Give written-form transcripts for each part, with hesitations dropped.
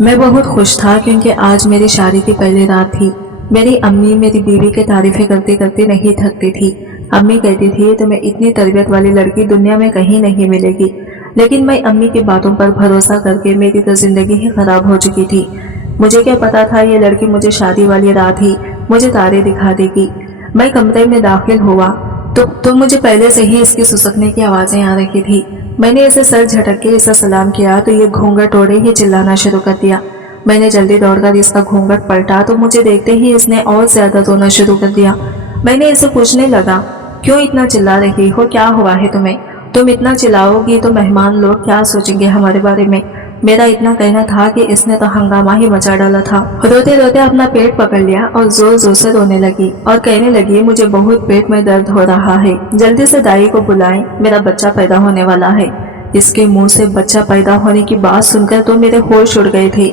मैं बहुत खुश था क्योंकि आज मेरी शादी की पहली रात थी। मेरी अम्मी मेरी बीवी की तारीफें करते करते नहीं थकती थी। अम्मी कहती थी तुम्हें इतनी तरबियत वाली लड़की दुनिया में कहीं नहीं मिलेगी, लेकिन मैं अम्मी की बातों पर भरोसा करके मेरी तो जिंदगी ही खराब हो चुकी थी। मुझे क्या पता था ये लड़की मुझे शादी वाली रात ही मुझे तारे दिखा देगी। मैं कमरे में दाखिल हुआ तो मुझे पहले से ही इसके सुसकने की आवाजें आ रही थी। मैंने इसे सर झटक के इसका सलाम किया तो ये घूंघट ओढ़े ही चिल्लाना शुरू कर दिया। मैंने जल्दी दौड़कर इसका घूंघट पलटा तो मुझे देखते ही इसने और ज्यादा रोना शुरू कर दिया। मैंने इसे पूछने लगा, क्यों इतना चिल्ला रही हो, क्या हुआ है तुम्हें? तुम इतना चिल्लाओगी तो मेहमान लोग क्या सोचेंगे हमारे बारे में? मेरा इतना कहना था कि इसने तो हंगामा ही मचा डाला था। रोते रोते अपना पेट पकड़ लिया और जोर जोर से रोने लगी और कहने लगी, मुझे बहुत पेट में दर्द हो रहा है, जल्दी से दाई को बुलाएं, मेरा बच्चा पैदा होने वाला है। इसके मुंह से बच्चा पैदा होने की बात सुनकर तो मेरे होश उड़ गए थे।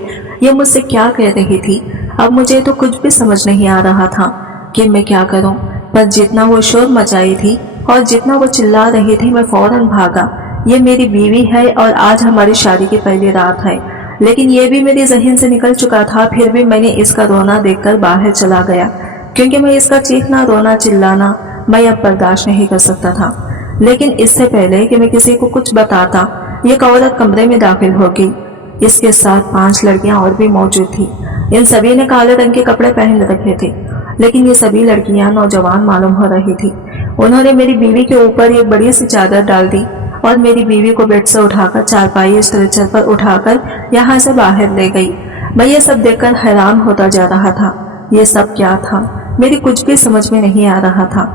ये मुझसे क्या कह रही थी? अब मुझे तो कुछ भी समझ नहीं आ रहा था कि मैं क्या करूं। पर जितना वो शोर मचाई थी और जितना वो चिल्ला रही थी, मैं फौरन भागा। ये मेरी बीवी है और आज हमारी शादी की पहली रात है। लेकिन ये भी मेरी जहन से निकल चुका था। फिर भी मैंने इसका रोना देखकर बाहर चला गया, क्योंकि मैं इसका चीखना, रोना, चिल्लाना मैं अब बर्दाश्त नहीं कर सकता था। लेकिन इससे पहले कि मैं किसी को कुछ बताता, एक औरत कमरे में दाखिल हो गई। इसके साथ 5 लड़कियां और भी मौजूद थी। इन सभी ने काले रंग के कपड़े पहन रखे थे, लेकिन ये सभी लड़कियां नौजवान मालूम हो रही थी। उन्होंने मेरी बीवी के ऊपर एक बड़ी सी चादर डाल दी और मेरी बीवी को बेड से उठाकर चारपाई स्ट्रेचर पर उठाकर यहाँ से बाहर ले गई। मैं ये सब देखकर हैरान होता जा रहा था। ये सब क्या था, मेरी कुछ भी समझ में नहीं आ रहा था।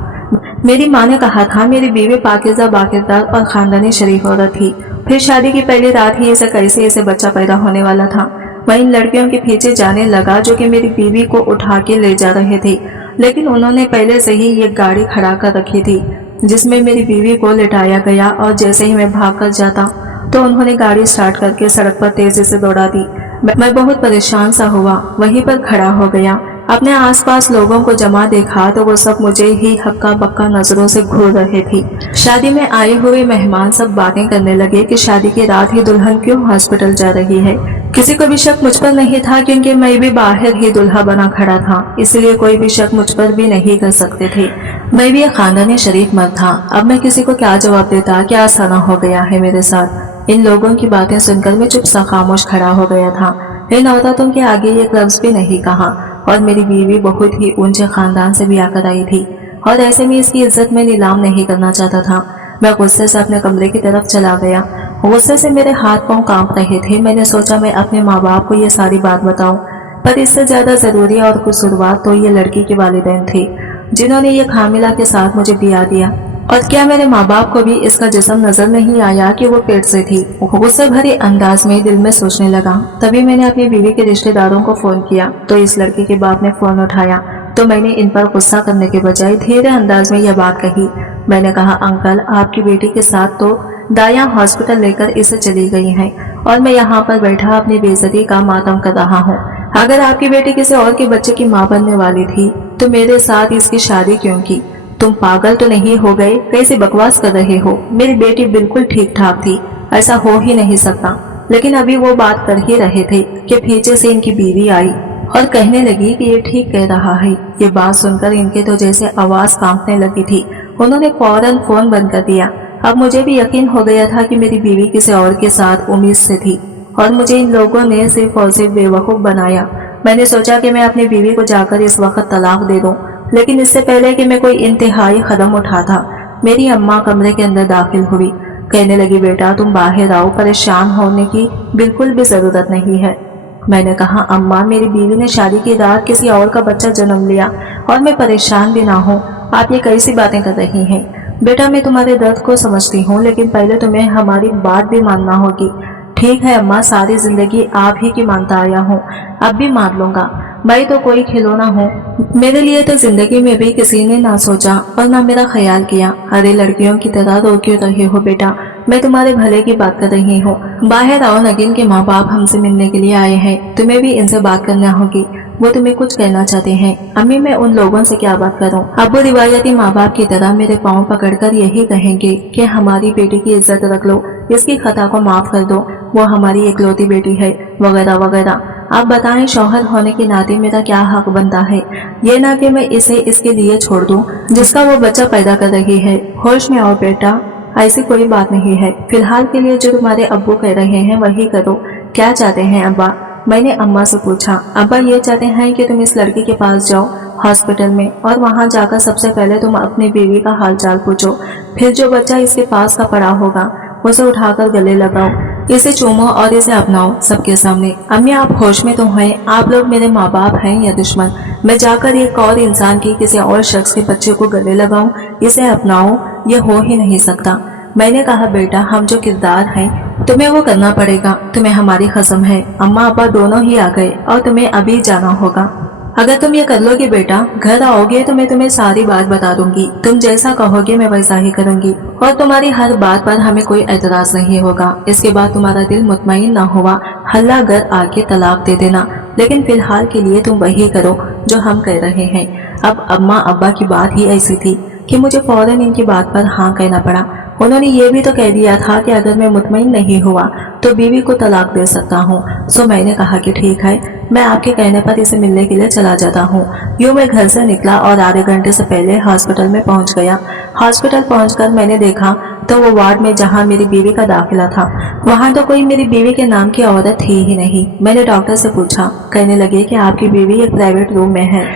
मेरी माँ ने कहा था मेरी बीवी पाकिज़ा, बाकिरदार और खानदानी शरीफ औरत थी। फिर शादी की पहली रात ही इसे बच्चा पैदा होने वाला था। मैं इन लड़कियों के पीछे जाने लगा जो कि मेरी बीवी को उठा के ले जा रहे थे, लेकिन उन्होंने पहले से ही एक गाड़ी खड़ा कर रखी थी जिसमें मेरी बीवी को लिटाया गया। और जैसे ही मैं भाग कर जाता तो उन्होंने गाड़ी स्टार्ट करके सड़क पर तेजी से दौड़ा दी। मैं बहुत परेशान सा हुआ, वहीं पर खड़ा हो गया। अपने आसपास लोगों को जमा देखा तो वो सब मुझे ही हक्का बक्का नजरों से घूर रहे थे। शादी में आए हुए मेहमान सब बातें करने लगे कि शादी की रात ही दुल्हन क्यों हॉस्पिटल जा रही है। किसी को भी शक मुझ पर नहीं था, क्योंकि मैं भी बाहर ही दुल्हा बना खड़ा था, इसलिए कोई भी शक मुझ पर भी नहीं कर सकते थे। मैं भी एक खानदानी शरीफ मर्द था। अब मैं किसी को क्या जवाब देता, क्या आसाना हो गया है मेरे साथ। इन लोगों की बातें सुनकर मैं चुप सा खामोश खड़ा हो गया था। इन औरतों के आगे ये लफ्ज भी नहीं कहा। और मेरी बीवी बहुत ही ऊंचे खानदान से भी आकर आई थी और ऐसे में इसकी इज्जत में नीलाम नहीं करना चाहता था। मैं गुस्से से अपने कमरे की तरफ चला गया। गुस्से से मेरे हाथ पांव कांप रहे थे। मैंने सोचा मैं अपने माँ बाप को ये सारी बात बताऊं, पर इससे ज्यादा जरूरी और कसूरवार तो ये लड़की के वालिदैन थे जिन्होंने ये खामिला के साथ मुझे ब्याह दिया। और क्या मेरे माँ बाप को भी इसका जिस्म नजर नहीं आया कि वो पेट से थी? गुस्से भरे अंदाज में दिल में सोचने लगा। तभी मैंने अपनी बीवी के रिश्तेदारों को फोन किया तो इस लड़की के बाप ने फोन उठाया। तो मैंने इन पर गुस्सा करने के बजाय धीरे अंदाज में यह बात कही। मैंने कहा, अंकल आपकी बेटी के साथ तो दाया हॉस्पिटल लेकर इसे चली गई हैं और मैं यहाँ पर बैठा अपनी बेइज्जती का मातम कर रहा हूँ। अगर आपकी बेटी किसी और के बच्चे की माँ बनने वाली थी तो मेरे साथ इसकी शादी क्यों की? तुम पागल तो नहीं हो गए? कैसी बकवास कर रहे हो? मेरी बेटी बिल्कुल ठीक ठाक थी, ऐसा हो ही नहीं सकता। लेकिन अभी वो बात कर ही रहे थे कि पीछे से इनकी बीवी आई और कहने लगी कि ये ठीक कह रहा है। ये बात सुनकर इनके तो जैसे आवाज कांपने लगी थी। उन्होंने फौरन फोन बंद कर दिया। अब मुझे भी यकीन हो गया था कि मेरी बीवी किसी और के साथ उम्मीद से थी और मुझे इन लोगों ने सिर्फ और सिर्फ बेवकूफ बनाया। मैंने सोचा कि मैं अपनी बीवी को जाकर इस वक्त तलाक दे दूं, लेकिन इससे पहले कि मैं कोई इंतहाई कदम उठाता, मेरी अम्मा कमरे के अंदर दाखिल हुई। कहने लगी, बेटा तुम बाहर आओ, परेशान होने की बिल्कुल भी जरूरत नहीं है। मैंने कहा, अम्मा मेरी बीवी ने शादी की रात किसी और का बच्चा जन्म लिया और मैं परेशान भी ना हूँ, आप ये कैसी बातें कर रही हैं? बेटा मैं तुम्हारे दर्द को समझती हूँ, लेकिन पहले तुम्हें हमारी बात भी मानना होगी। ठीक है अम्मा, सारी जिंदगी आप ही की मानता आया हूँ, अब भी मान लूंगा। मैं तो कोई खिलौना हूँ, मेरे लिए तो जिंदगी में भी किसी ने ना सोचा और ना मेरा ख्याल किया। अरे लड़कियों की तरह रो क्यों रहे हो बेटा, मैं तुम्हारे भले की बात कर रही हूँ। बाहर आओ, नगीन के माँ बाप हमसे मिलने के लिए आए हैं, तुम्हें भी इनसे बात करना होगी, वो तुम्हें कुछ कहना चाहते हैं। अम्मी मैं उन लोगों से क्या बात करूं? अब्बू रिवायती माँ बाप की तरह मेरे पाँव पकड़कर यही कहेंगे कि हमारी बेटी की इज्जत रख लो, इसकी खता को माफ कर दो, वो हमारी इकलौती बेटी है, वगैरह वगैरह। आप बताएं शौहर होने के नाते मेरा क्या हक बनता है। ये ना कि मैं इसे इसके लिए छोड़ दूं जिसका वो बच्चा पैदा कर रही है। होश में आओ बेटा, ऐसी कोई बात नहीं है। फिलहाल के लिए जो तुम्हारे अब्बू कह रहे हैं वही करो। क्या चाहते हैं अब्बा? मैंने अम्मा से पूछा। अब्बा ये चाहते हैं कि तुम इस लड़की के पास जाओ हॉस्पिटल में, और वहां जाकर सबसे पहले तुम अपनी बीवी का हालचाल पूछो। फिर जो बच्चा इसके पास का पड़ा होगा उसे उठाकर गले लगाओ, इसे चूमो और इसे अपनाओ सबके सामने। अम्मी आप होश में तो हैं? आप लोग मेरे माँ बाप हैं या दुश्मन? मैं जाकर एक और इंसान की किसी और शख्स के बच्चे को गले लगाऊं, इसे अपनाऊं? ये हो ही नहीं सकता। मैंने कहा बेटा हम जो किरदार हैं तुम्हें वो करना पड़ेगा, तुम्हें हमारी कसम है। अम्मा अब्बा दोनों ही आ गए और तुम्हें अभी जाना होगा। अगर तुम ये कर लोगे बेटा, घर आओगे तो मैं तुम्हें सारी बात बता दूंगी। तुम जैसा कहोगे मैं वैसा ही करूंगी, और तुम्हारी हर बात पर हमें कोई एतराज नहीं होगा। इसके बाद तुम्हारा दिल मुतमईन न हुआ, हल्ला घर आके तलाक दे देना। लेकिन फिलहाल के लिए तुम वही करो जो हम कह रहे हैं। अब अम्मा अब्बा की बात ही ऐसी थी कि मुझे फौरन इनकी बात पर हाँ कहना पड़ा। उन्होंने ये भी तो कह दिया था कि अगर मैं मुतमईन नहीं हुआ तो बीवी को तलाक दे सकता हूँ। सो मैंने कहा कि ठीक है, मैं आपके कहने पर इसे मिलने के लिए चला जाता हूँ। यूँ मैं घर से निकला और आधे घंटे से पहले हॉस्पिटल में पहुँच गया। हॉस्पिटल पहुँचकर मैंने देखा तो वो वार्ड में जहाँ मेरी बीवी का दाखिला था वहाँ तो कोई मेरी बीवी के नाम की औरत थी ही नहीं। मैंने डॉक्टर से पूछा, कहने लगे कि आपकी बीवी एक प्राइवेट रूम में है।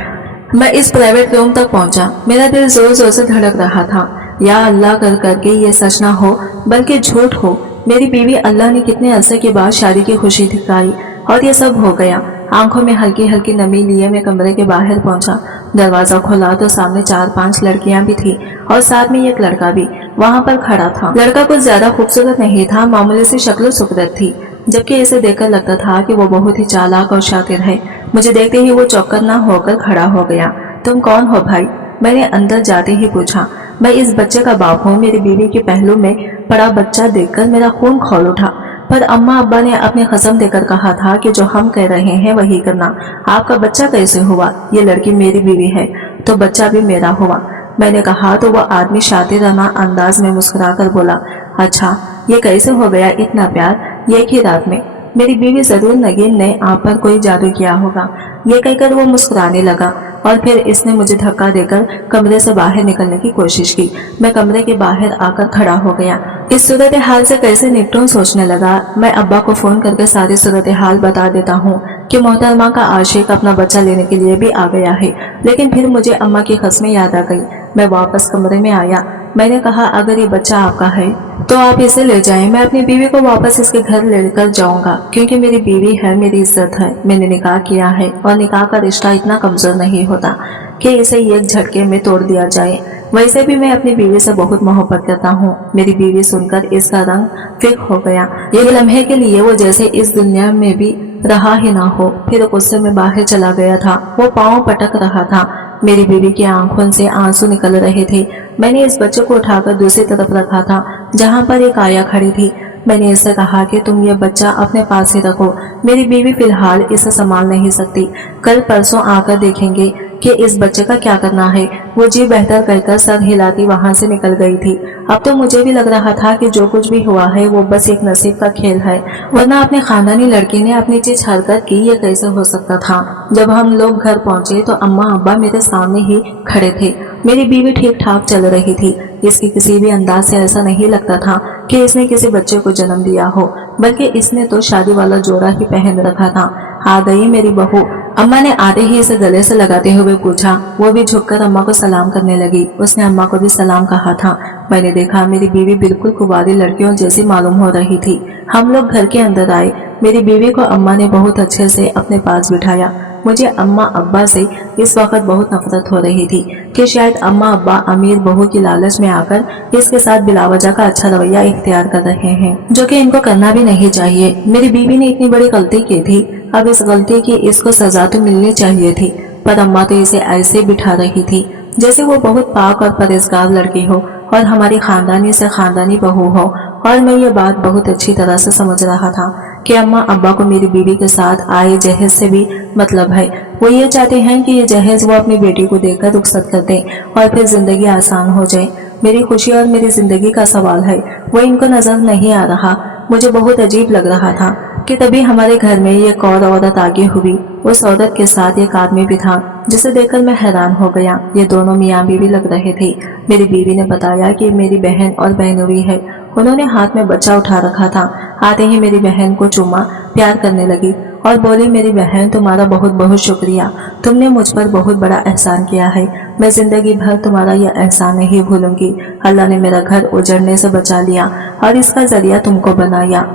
मैं इस प्राइवेट रूम तक पहुँचा। मेरा दिल जोर जोर से धड़क रहा था। या अल्लाह कर करके ये सच ना हो बल्कि झूठ हो। मेरी बीवी अल्लाह ने कितने अरसे के बाद शादी की खुशी दिखाई और ये सब हो गया। आंखों में हल्की हल्की नमी लिए मैं कमरे के बाहर पहुंचा। दरवाजा खोला तो सामने 4-5 लड़कियां भी थी और साथ में एक लड़का भी वहां पर खड़ा था। लड़का कुछ ज्यादा खूबसूरत नहीं था, मामूली सी शक्ल सूरत थी, जबकि इसे देखकर लगता था कि वो बहुत ही चालाक और शातिर है। मुझे देखते ही वो चौकन्ना ना होकर खड़ा हो गया। तुम कौन हो भाई? मैंने अंदर जाते ही पूछा। मैं इस बच्चे का बाप हूँ। मेरी बीवी के पहलू में पड़ा बच्चा देखकर मेरा खून खौल उठा। पर अम्मा अब्बा ने अपनी कसम देकर कहा था कि जो हम कह रहे हैं वही करना। आपका बच्चा कैसे हुआ? ये लड़की मेरी बीवी है तो बच्चा भी मेरा हुआ। मैंने कहा तो वह आदमी शातिराना अंदाज में मुस्कुरा कर बोला, अच्छा ये कैसे हो गया इतना प्यार एक ही रात में? मेरी बीवी जरूर नगीन ने आप पर कोई जादू किया होगा। ये कहकर वो मुस्कुराने लगा और फिर इसने मुझे धक्का देकर कमरे से बाहर निकलने की कोशिश की। मैं कमरे के बाहर आकर खड़ा हो गया। इस सूरत हाल से कैसे निपटूं सोचने लगा। मैं अब्बा को फोन करके सारी सूरत हाल बता देता हूँ कि मोहतरमा का आशिक अपना बच्चा लेने के लिए भी आ गया है। लेकिन फिर मुझे अम्मा की कसमें याद आ गई। मैं वापस कमरे में आया। मैंने कहा अगर ये बच्चा आपका है तो आप इसे ले जाएं। मैं अपनी बीवी को वापस इसके घर लेकर जाऊंगा, क्योंकि मेरी बीवी है, मेरी इज्जत है। मैंने निकाह किया है और निकाह का रिश्ता इतना कमजोर नहीं होता कि इसे एक झटके में तोड़ दिया जाए। वैसे भी मैं अपनी बीवी से बहुत मोहब्बत करता हूँ। मेरी बीवी सुनकर इसका रंग फिक हो गया। एक लम्हे के लिए वो जैसे इस दुनिया में भी रहा ही ना हो। फिर गुस्से में बाहर चला गया था। वो पाँव पटक रहा था। मेरी बीवी की आंखों से आंसू निकल रहे थे। मैंने इस बच्चे को उठाकर दूसरी तरफ रखा था जहाँ पर एक आया खड़ी थी। मैंने इससे कहा कि तुम ये बच्चा अपने पास ही रखो। मेरी बीवी फिलहाल इसे संभाल नहीं सकती। कल परसों आकर देखेंगे कि इस बच्चे का क्या करना है। वो जी बेहतर कहकर सर हिलाती वहां से निकल गई थी। अब तो मुझे भी लग रहा था कि जो कुछ भी हुआ है वो बस एक नसीब का खेल है, वरना अपने खानदानी लड़की ने अपनी चीज हरकत की ये कैसे हो सकता था। जब हम लोग घर पहुंचे तो अम्मा अब्बा मेरे सामने ही खड़े थे। मेरी बीवी ठीक ठाक चल रही थी। इसकी किसी भी अंदाज से ऐसा नहीं लगता था कि इसने किसी बच्चे को जन्म दिया हो, बल्कि इसने तो शादी वाला जोड़ा ही पहन रखा था। आ गई मेरी बहू। अम्मा ने आते ही इसे गले से लगाते हुए पूछा। वो भी झुककर अम्मा को सलाम करने लगी। उसने अम्मा को भी सलाम कहा था। मैंने देखा मेरी बीवी बिल्कुल कुंवारी लड़कियों जैसी मालूम हो रही थी। हम लोग घर के अंदर आए। मेरी बीवी को अम्मा ने बहुत अच्छे से अपने पास बिठाया। मुझे अम्मा अब्बा से इस वक्त बहुत नफरत हो रही थी कि शायद अम्मा अब्बा अमीर बहू की लालच में आकर इसके साथ बिलावजह का अच्छा रवैया इख्तियार कर रहे हैं, जो कि इनको करना भी नहीं चाहिए। मेरी बीवी ने इतनी बड़ी गलती की थी, अब इस गलती की इसको सजा तो मिलनी चाहिए थी, पर अम्मा तो इसे ऐसे बिठा रही थी जैसे वो बहुत पाक और परहेजगार लड़की हो और हमारी खानदानी से खानदानी बहू हो। और मैं ये बात बहुत अच्छी तरह से समझ रहा था कि अम्मा अब्बा को मेरी बीवी के साथ आए जहेज से भी मतलब है। वो ये चाहते हैं कि ये जहेज वो अपनी बेटी को देकर रुखसत कर दें और फिर जिंदगी आसान हो जाए। मेरी खुशी और मेरी जिंदगी का सवाल है, वो इनको नजर नहीं आ रहा। मुझे बहुत अजीब लग रहा था कि तभी हमारे घर में एक और औरत आगे हुई। उस औरत के साथ एक आदमी भी था जिसे देखकर मैं हैरान हो गया। ये दोनों मियाँ बीवी लग रहे थे। मेरी बीवी ने बताया कि मेरी बहन और बहनोई है। उन्होंने हाथ में बच्चा उठा रखा था। आते ही मेरी बहन को चूमा, प्यार करने लगी और बोली, मेरी बहन तुम्हारा बहुत बहुत शुक्रिया, तुमने मुझ पर बहुत बड़ा एहसान किया है। मैं जिंदगी भर तुम्हारा यह एहसान नहीं भूलूंगी। अल्लाह ने मेरा घर उजड़ने से बचा लिया और इसका जरिया तुमको बनाया।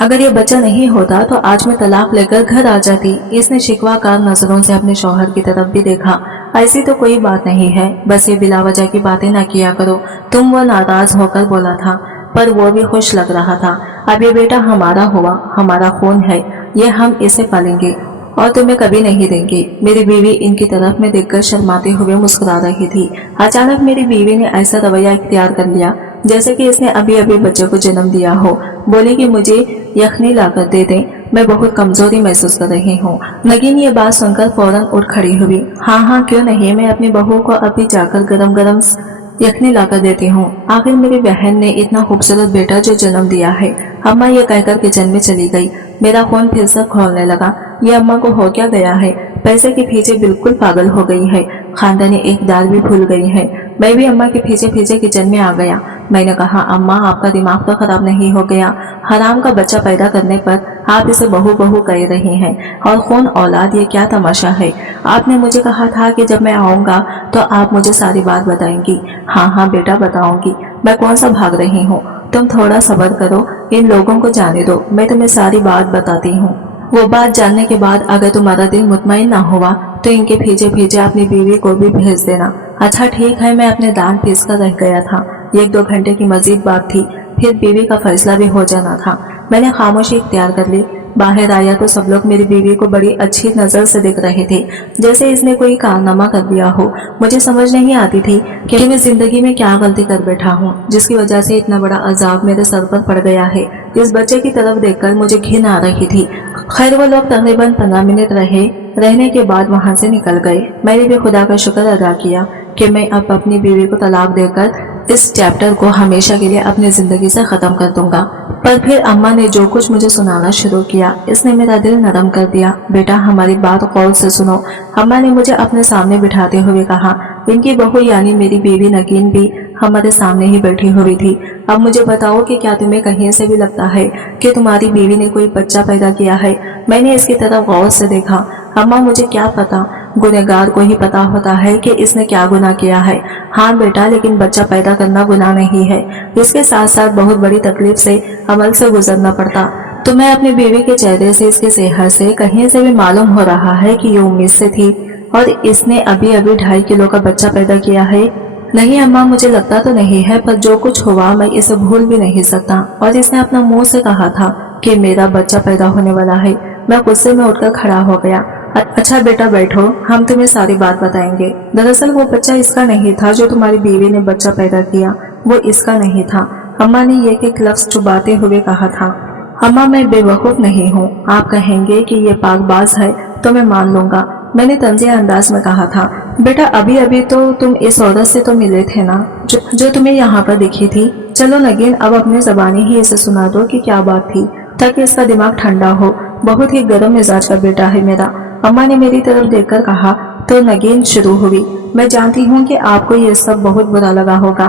अगर ये बच्चा नहीं होता तो आज मैं तलाक लेकर घर आ जाती। इसने शिकवाकार नजरों से अपने शौहर की तरफ भी देखा। ऐसी तो कोई बात नहीं है, बस ये बिलावजह की बातें ना किया करो। तुम वो नाराज होकर बोला था, पर वो भी खुश लग रहा था। अब ये बेटा हमारा हुआ, हमारा खून है, ये हम इसे पालेंगे और तुम्हें कभी नहीं देंगे। मेरी बीवी इनकी तरफ में देखकर शर्माते हुए मुस्कुरा रही थी। अचानक मेरी बीवी ने ऐसा रवैया इख्तियार कर लिया जैसे कि इसने अभी अभी बच्चे को जन्म दिया हो। बोली कि मुझे यखनी लाकर दे दें, मैं बहुत कमजोरी महसूस कर रही हूँ। नगीन ये बात सुनकर फौरन उठ खड़ी हुई। हाँ हाँ क्यों नहीं, मैं अपनी बहू को अभी जाकर गरम गरम यखनी लाकर देती हूँ। आखिर मेरी बहन ने इतना खूबसूरत बेटा जो जन्म दिया है। अम्मा ये कहकर किचन में चली गई। मेरा खून फिर से खोलने लगा। ये अम्मा को हो क्या गया है, पैसे के पीछे बिल्कुल पागल हो गई है, खानदानी इकदार भी भूल गई है। मैं भी अम्मा के पीछे पीछे किचन में आ गया। मैंने कहा, अम्मा आपका दिमाग तो खराब नहीं हो गया? हराम का बच्चा पैदा करने पर आप इसे बहू बहू कह रही हैं और खून औलाद, ये क्या तमाशा है? आपने मुझे कहा था कि जब मैं आऊंगा तो आप मुझे सारी बात बताएंगी। हाँ हाँ बेटा बताऊंगी, मैं कौन सा भाग रही हूँ। तुम थोड़ा सब्र करो, इन लोगों को जाने दो, मैं तुम्हें सारी बात बताती हूँ। वो बात जानने के बाद अगर तुम्हारा दिल मुतमईन ना हुआ तो इनके पीछे पीछे अपनी बीवी को भी भेज देना। अच्छा ठीक है, मैं अपने दांत पीस कर रह गया था। 1-2 घंटे की मजीद बात थी, फिर बीवी का फैसला भी हो जाना था। मैंने खामोशी इख्तियार कर ली। बाहर आया तो सब लोग मेरी बीवी को बड़ी अच्छी नजर से देख रहे थे, जैसे इसने कोई कारनामा कर दिया हो। मुझे समझ नहीं आती थी कि मैं जिंदगी में क्या गलती कर बैठा हूँ जिसकी वजह से इतना बड़ा अजाब मेरे सर पर पड़ गया है। इस बच्चे की तरफ देखकर मुझे घिन आ रही थी। खैर वो लोग तकरीबन 15 मिनट रहने के बाद वहां से निकल गए। मैंने भी खुदा का शुक्र अदा किया कि मैं अब अपनी बीवी को तलाक देकर इस चैप्टर को हमेशा के लिए अपनी जिंदगी से खत्म कर दूंगा। पर फिर अम्मा ने जो कुछ मुझे सुनाना शुरू किया, इसने मेरा दिल नरम कर दिया। बेटा हमारी बात गौर से सुनो। अम्मा ने मुझे अपने सामने बिठाते हुए कहा। इनकी बहू यानी मेरी बीवी नगीन भी हमारे सामने ही बैठी हुई थी। अब मुझे बताओ कि क्या तुम्हें कहीं से भी लगता है कि तुम्हारी बीवी ने कोई बच्चा पैदा किया है? मैंने इसकी तरफ गौर से देखा। अम्मा मुझे क्या पता, गुनहगार को ही पता होता है कि इसने क्या गुनाह किया है। हाँ बेटा, लेकिन बच्चा पैदा करना गुनाह नहीं है, इसके साथ साथ बहुत बड़ी तकलीफ से अमल से गुजरना पड़ता। तुम्हें अपनी बीवी के चेहरे से, इसके सेहत से, कहीं से भी मालूम हो रहा है कि ये उम्मीद से थी और इसने अभी अभी 2.5 किलो का बच्चा पैदा किया है। नहीं अम्मा, मुझे लगता तो नहीं है, पर जो कुछ हुआ मैं इसे भूल भी नहीं सकता। और इसने अपना मुंह से कहा था कि मेरा बच्चा पैदा होने वाला है। मैं गुस्से में उठकर खड़ा हो गया। अच्छा बेटा बैठो, हम तुम्हें सारी बात बताएंगे। दरअसल वो बच्चा इसका नहीं था जो तुम्हारी बीवी ने बच्चा पैदा किया, वो इसका नहीं था। अम्मा ने ये एक लफ्ज चुबाते हुए कहा था। अम्मा मैं बेवकूफ नहीं हूँ, आप कहेंगे कि ये पाकबाज है तो मैं मान लूंगा। मैंने तंजिया अंदाज में कहा था। बेटा अभी अभी तो तुम इस औरत से तो मिले थे ना, जो तुम्हें यहाँ पर दिखी थी। चलो नगीन, अब अपने जबानी ही इसे सुना दो कि क्या बात थी, ताकि इसका दिमाग ठंडा हो। बहुत ही गर्म मिजाज का बेटा है मेरा। अम्मा ने मेरी तरफ देखकर कहा। तो नगीन शुरू हुई। मैं जानती हूँ कि आपको ये सब बहुत बुरा लगा होगा।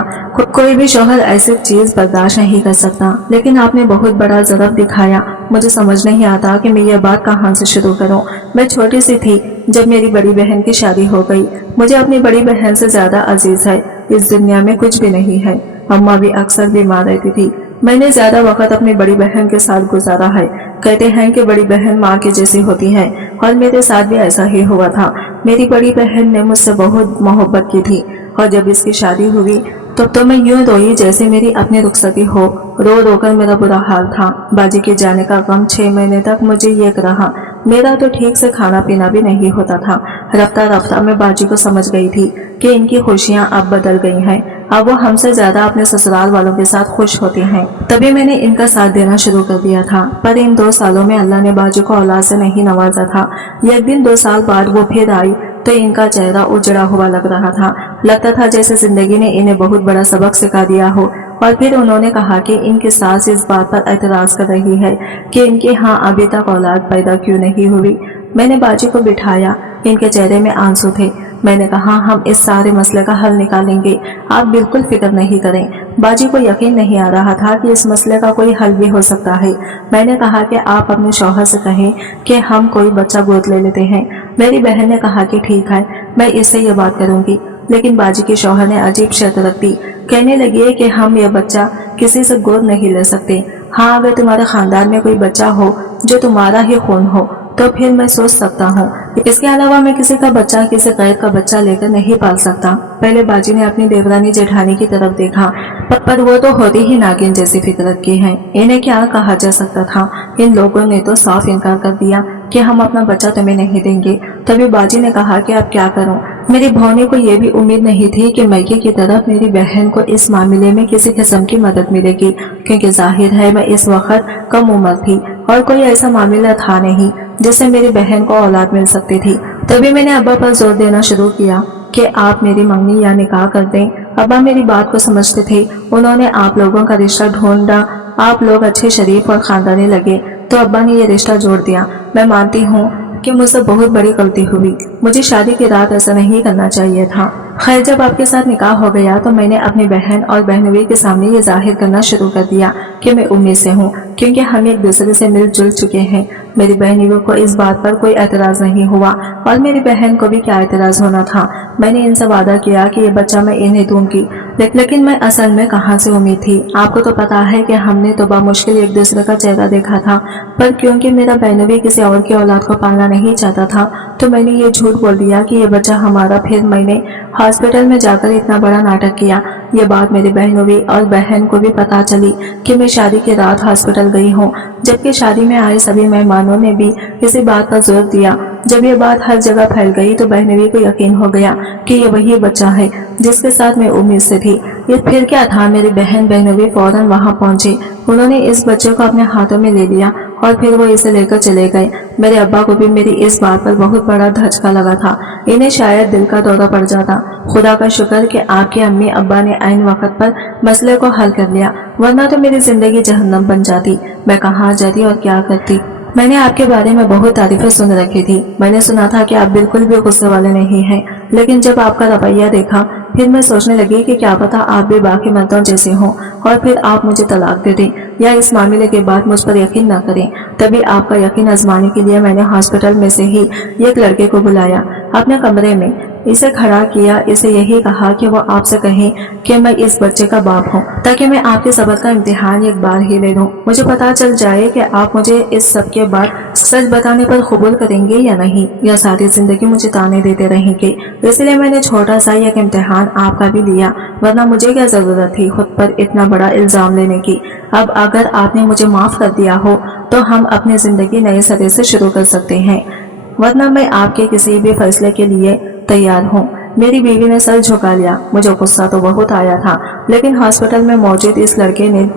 कोई भी शौहर ऐसी चीज बर्दाश्त नहीं कर सकता, लेकिन आपने बहुत बड़ा ज़रफ दिखाया। मुझे समझ नहीं आता कि मैं ये बात कहाँ से शुरू करूँ। मैं छोटी सी थी जब मेरी बड़ी बहन की शादी हो गई। मुझे अपनी बड़ी बहन से ज्यादा अजीज है इस दुनिया में कुछ भी नहीं है। अम्मा भी अक्सर बीमार रहती थी। मैंने ज्यादा वक्त अपनी बड़ी बहन के साथ गुजारा है। कहते हैं कि बड़ी बहन माँ की जैसी होती है, और मेरे साथ भी ऐसा ही हुआ था। मेरी बड़ी बहन ने मुझसे बहुत मोहब्बत की थी, और जब इसकी शादी हुई तो मैं यूं रोई जैसे मेरी अपनी रुखसती हो। रो रो कर मेरा बुरा हाल था। बाजी के जाने का गम 6 महीने तक मुझे ये रहा। मेरा तो ठीक से खाना पीना भी नहीं होता था। रफ्ता रफ्ता मैं बाजी को समझ गई थी कि इनकी खुशियां अब बदल गई हैं। अब वो हमसे ज्यादा अपने ससुराल वालों के साथ खुश होती हैं। तभी मैंने इनका साथ देना शुरू कर दिया था। पर इन 2 सालों में अल्लाह ने बाजू को औलाद से नहीं नवाजा था। एक दिन 2 साल बाद वो फिर आई तो इनका चेहरा उजड़ा हुआ लग रहा था। लगता था जैसे जिंदगी ने इन्हें बहुत बड़ा सबक सिखा दिया हो। और फिर उन्होंने कहा कि इनकी सास इस बात पर एतराज कर रही है कि इनके यहाँ अभी तक औलाद पैदा क्यों नहीं हुई। मैंने बाजी को बिठाया, इनके चेहरे में आंसू थे। मैंने कहा, हम इस सारे मसले का हल निकालेंगे, आप बिल्कुल फिक्र नहीं करें। बाजी को यकीन नहीं आ रहा था कि इस मसले का कोई हल भी हो सकता है। मैंने कहा कि आप अपने शौहर से कहें कि हम कोई बच्चा गोद ले लेते हैं। मेरी बहन ने कहा कि ठीक है, मैं इससे ये बात करूंगी। लेकिन बाजी के शौहर ने अजीब शर्त रख दी। कहने लगे कि हम यह बच्चा किसी से गोद नहीं ले सकते। हाँ, अगर तुम्हारे खानदान में कोई बच्चा हो जो तुम्हारा ही खून हो तो फिर मैं सोच सकता हूँ, इसके अलावा मैं किसी का बच्चा, किसी गैर का बच्चा लेकर नहीं पाल सकता। पहले बाजी ने अपनी देवरानी जेठानी की तरफ देखा, पर वो तो होती ही नागिन जैसी फितरत की हैं। इन्हें क्या कहा जा सकता था। इन लोगों ने तो साफ इनकार कर दिया कि हम अपना बच्चा तुम्हें नहीं देंगे। तभी बाजी ने कहा कि अब क्या करूं। मेरी भौनी को यह भी उम्मीद नहीं थी कि मैके की तरफ मेरी बहन को इस मामले में किसी किस्म की मदद मिलेगी, क्योंकि जाहिर है मैं इस वक्त कम उम्र थी और कोई ऐसा मामला था नहीं जिससे मेरी बहन को औलाद मिल सकती थी। तभी मैंने अब्बा पर जोर देना शुरू किया कि आप मेरी मंगनी या निकाह कर दें। अब्बा मेरी बात को समझते थे। उन्होंने आप लोगों का रिश्ता ढूंढा, आप लोग अच्छे शरीफ और खानदानी लगे तो अब्बा ने ये रिश्ता जोड़ दिया। मैं मानती हूँ कि मुझसे बहुत बड़ी गलती हुई, मुझे शादी की रात ऐसा नहीं करना चाहिए था। खैर, जब आपके साथ निकाह हो गया तो मैंने अपनी बहन और बहनोई के सामने ये जाहिर करना शुरू कर दिया कि मैं उम्मीद से हूँ, क्योंकि हम एक दूसरे से मिलजुल चुके हैं। मेरी बहनियों को इस बात पर कोई एतराज नहीं हुआ और मेरी बहन को भी क्या एतराज होना था। मैंने इनसे वादा किया कि ये बच्चा मैं इन्हें दूंगी, लेकिन मैं असल में कहाँ से उम्मीद थी। आपको तो पता है कि हमने तो बामुश्किल एक दूसरे का चेहरा देखा था, पर क्योंकि मेरा बहनोई किसी और की औलाद को पालना नहीं चाहता था तो मैंने ये झूठ बोल दिया कि ये बच्चा हमारा। फिर मैंने हॉस्पिटल में जाकर इतना बड़ा नाटक किया। ये बात मेरी बहनोई और बहन को भी पता चली कि मैं शादी की रात हॉस्पिटल गई हूँ, जबकि शादी में आए सभी मेहमानों ने भी इसी बात पर जोर दिया। जब ये बात हर जगह फैल गई तो बहनोई को यकीन हो गया कि ये वही बच्चा है जिसके साथ मैं उम्मीद से थी। ये फिर क्या था, मेरी बहन बहनोई फौरन वहां पहुंचे। उन्होंने इस बच्चे को अपने हाथों में ले लिया और फिर वो इसे लेकर चले गए। मेरे अब्बा को भी मेरी इस बात पर बहुत बड़ा धचका लगा था। इन्हें शायद दिल का दौरा पड़ जाता। खुदा का शुक्र कि आपके अम्मी अब्बा ने ऐन वक्त पर मसले को हल कर लिया, वरना तो मेरी जिंदगी जहन्नम बन जाती। मैं कहाँ जाती और क्या करती। मैंने आपके बारे में बहुत तारीफें सुन रखी थी। मैंने सुना था कि आप बिल्कुल भी गुस्से वाले नहीं हैं, लेकिन जब आपका रवैया देखा फिर मैं सोचने लगी कि क्या पता आप भी बाकी मर्दों जैसे हों और फिर आप मुझे तलाक दे दें या इस मामले के बाद मुझ पर यकीन न करें। तभी आपका यकीन आजमाने के लिए मैंने हॉस्पिटल में से ही एक लड़के को बुलाया, अपने कमरे में इसे खड़ा किया, इसे यही कहा कि वो आपसे कहें कि मैं इस बच्चे का बाप हूँ, ताकि मैं आपके सब्र का इम्तिहान एक बार ही ले लूँ। मुझे पता चल जाए कि आप मुझे इस सब के बाद सच बताने पर कबूल करेंगे या नहीं, या सारी जिंदगी मुझे ताने देते रहेंगे। इसलिए मैंने छोटा सा एक इम्तिहान आपका भी लिया, वरना मुझे क्या जरूरत थी खुद पर इतना बड़ा इल्जाम लेने की। अब अगर आपने मुझे माफ कर दिया हो तो हम अपनी जिंदगी नए सिरे से शुरू कर सकते हैं, वरना मैं आपके किसी भी फैसले के लिए तैयार हूँ। मेरी बीवी ने सर झुका लिया। मुझे गुस्सा तो बहुत आया था, लेकिन हॉस्पिटल में मौजूद इस लड़के ने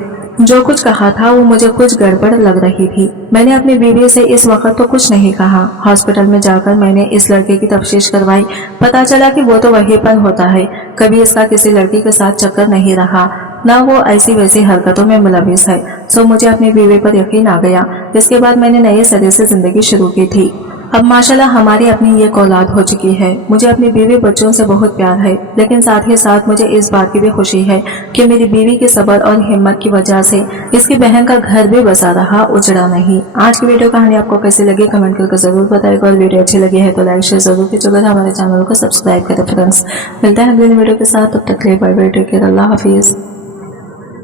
जो कुछ कहा था वो मुझे कुछ गड़बड़ लग रही थी। मैंने अपनी बीवी से इस वक्त तो कुछ नहीं कहा। हॉस्पिटल में जाकर मैंने इस लड़के की तफ्तीश करवाई। पता चला कि वो तो वहीं पर होता है, कभी इसका किसी लड़की के साथ चक्कर नहीं रहा, ना वो ऐसी वैसी हरकतों में मुलविस है। सो मुझे अपनी बीवी पर यकीन आ गया। इसके बाद मैंने नए सिरे से जिंदगी शुरू की थी। अब माशाल्लाह हमारी अपनी ये औलाद हो चुकी है। मुझे अपनी बीवी बच्चों से बहुत प्यार है, लेकिन साथ ही साथ मुझे इस बात की भी खुशी है कि मेरी बीवी के सब्र और हिम्मत की वजह से इसकी बहन का घर भी बसा रहा, उजड़ा नहीं। आज की वीडियो कहानी आपको कैसी लगी कमेंट करके जरूर बताएगा, और वीडियो अच्छी लगी है तो लाइक शेयर जरूर कीजिएगा, हमारे चैनल को सब्सक्राइब करें फ्रेंड्स। मिलते हैं अगली वीडियो के साथ, तब तक के लिए बाय बाय, टेक केयर, अल्लाह हाफिज।